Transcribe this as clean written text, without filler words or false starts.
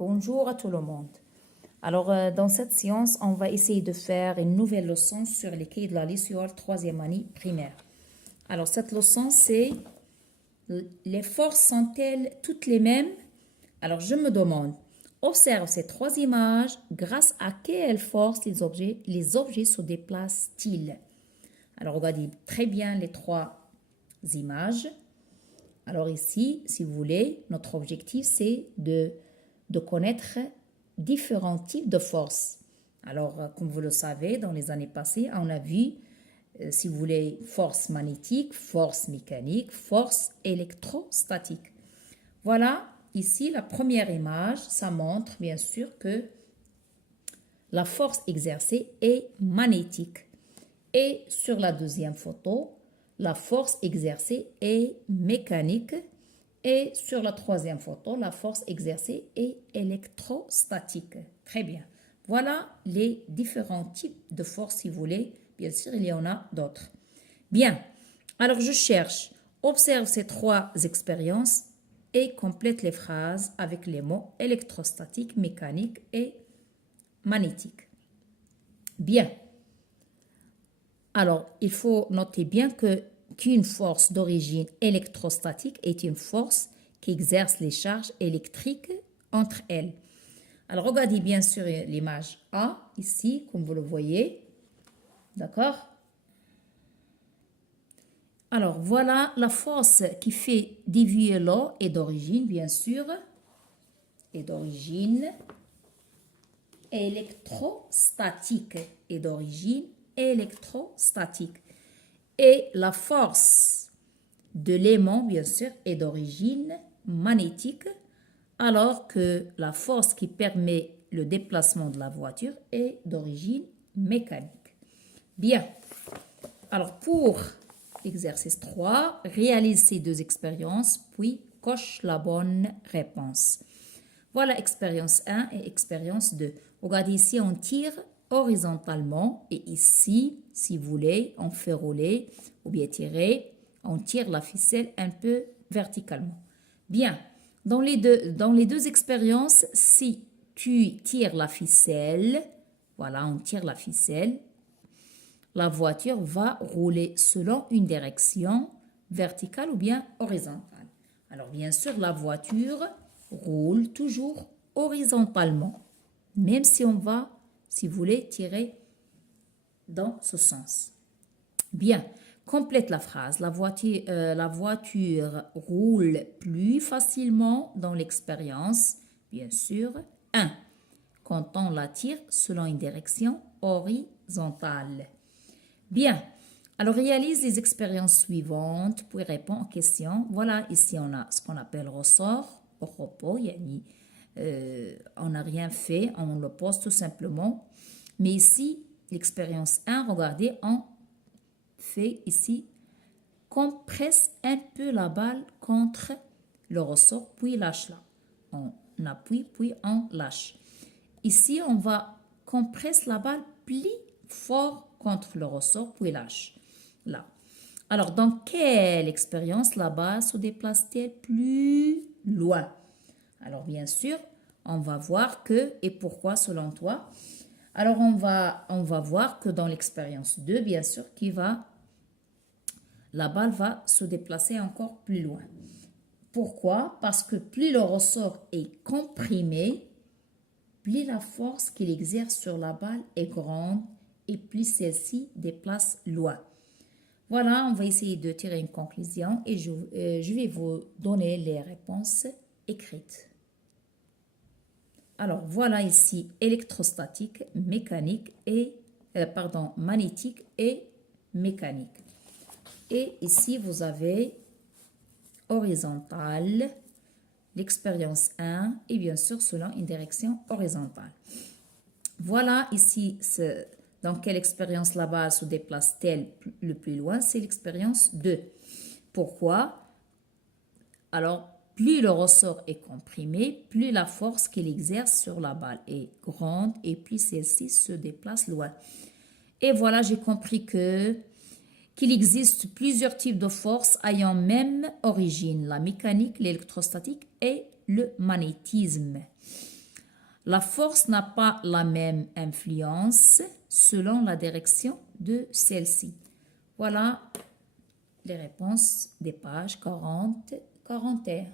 Bonjour à tout le monde. Alors, dans cette séance, on va essayer de faire une nouvelle leçon sur les cahiers de la Luciole troisième année primaire. Alors, cette leçon, c'est les forces sont-elles toutes les mêmes? Alors, je me demande, observe ces trois images, grâce à quelle force les objets se déplacent-ils? Alors, regardez très bien les trois images. Alors ici, si vous voulez, notre objectif, c'est de connaître différents types de forces. Alors, comme vous le savez, dans les années passées, on a vu, si vous voulez, force magnétique, force mécanique, force électrostatique. Voilà, ici, la première image, ça montre bien sûr que la force exercée est magnétique. Et sur la deuxième photo, la force exercée est mécanique. Et sur la troisième photo, la force exercée est électrostatique. Très bien. Voilà les différents types de forces, si vous voulez. Bien sûr, il y en a d'autres. Bien. Alors, je cherche. Observe ces trois expériences et complète les phrases avec les mots électrostatique, mécanique et magnétique. Bien. Alors, il faut noter bien qu'une force d'origine électrostatique est une force qui exerce les charges électriques entre elles. Alors, regardez bien sur l'image A, ici, comme vous le voyez. D'accord? Alors, voilà la force qui fait dévier l'eau est d'origine, bien sûr, est d'origine électrostatique, est d'origine électrostatique. Et la force de l'aimant, bien sûr, est d'origine magnétique, alors que la force qui permet le déplacement de la voiture est d'origine mécanique. Bien. Alors, pour l'exercice 3, réalise ces deux expériences, puis coche la bonne réponse. Voilà expérience 1 et expérience 2. Regardez ici, on tire horizontalement et ici, si vous voulez, on fait rouler ou bien tirer, on tire la ficelle un peu verticalement. Bien, dans les deux expériences, si tu tires la ficelle, voilà, on tire la ficelle, la voiture va rouler selon une direction verticale ou bien horizontale. Alors bien sûr, la voiture roule toujours horizontalement, même si on va, si vous voulez, tirer dans ce sens. Bien, complète la phrase. La voiture roule plus facilement dans l'expérience, bien sûr. 1. Quand on la tire selon une direction horizontale. Bien, alors réalise les expériences suivantes pour répondre aux questions. Voilà, ici on a ce qu'on appelle ressort, au repos, on n'a rien fait, on le pose tout simplement. Mais ici, l'expérience 1, regardez, on fait ici, compresse un peu la balle contre le ressort, puis lâche-la. On appuie, puis on lâche. Ici, on va compresser la balle plus fort contre le ressort, puis lâche. Là. Alors, dans quelle expérience la balle se déplace-t-elle plus loin? Alors, bien sûr, on va voir que et pourquoi selon toi. Alors, on va voir que dans l'expérience 2, bien sûr, la balle va se déplacer encore plus loin. Pourquoi? Parce que plus le ressort est comprimé, plus la force qu'il exerce sur la balle est grande et plus celle-ci déplace loin. Voilà, on va essayer de tirer une conclusion et je vais vous donner les réponses écrites. Alors, voilà ici électrostatique, mécanique et, magnétique et mécanique. Et ici, vous avez horizontale, l'expérience 1 et bien sûr selon une direction horizontale. Voilà ici dans quelle expérience la balle se déplace-t-elle le plus loin? C'est l'expérience 2. Pourquoi? Alors, plus le ressort est comprimé, plus la force qu'il exerce sur la balle est grande et plus celle-ci se déplace loin. Et voilà, j'ai compris qu'il existe plusieurs types de forces ayant même origine, la mécanique, l'électrostatique et le magnétisme. La force n'a pas la même influence selon la direction de celle-ci. Voilà les réponses des pages 40, 41.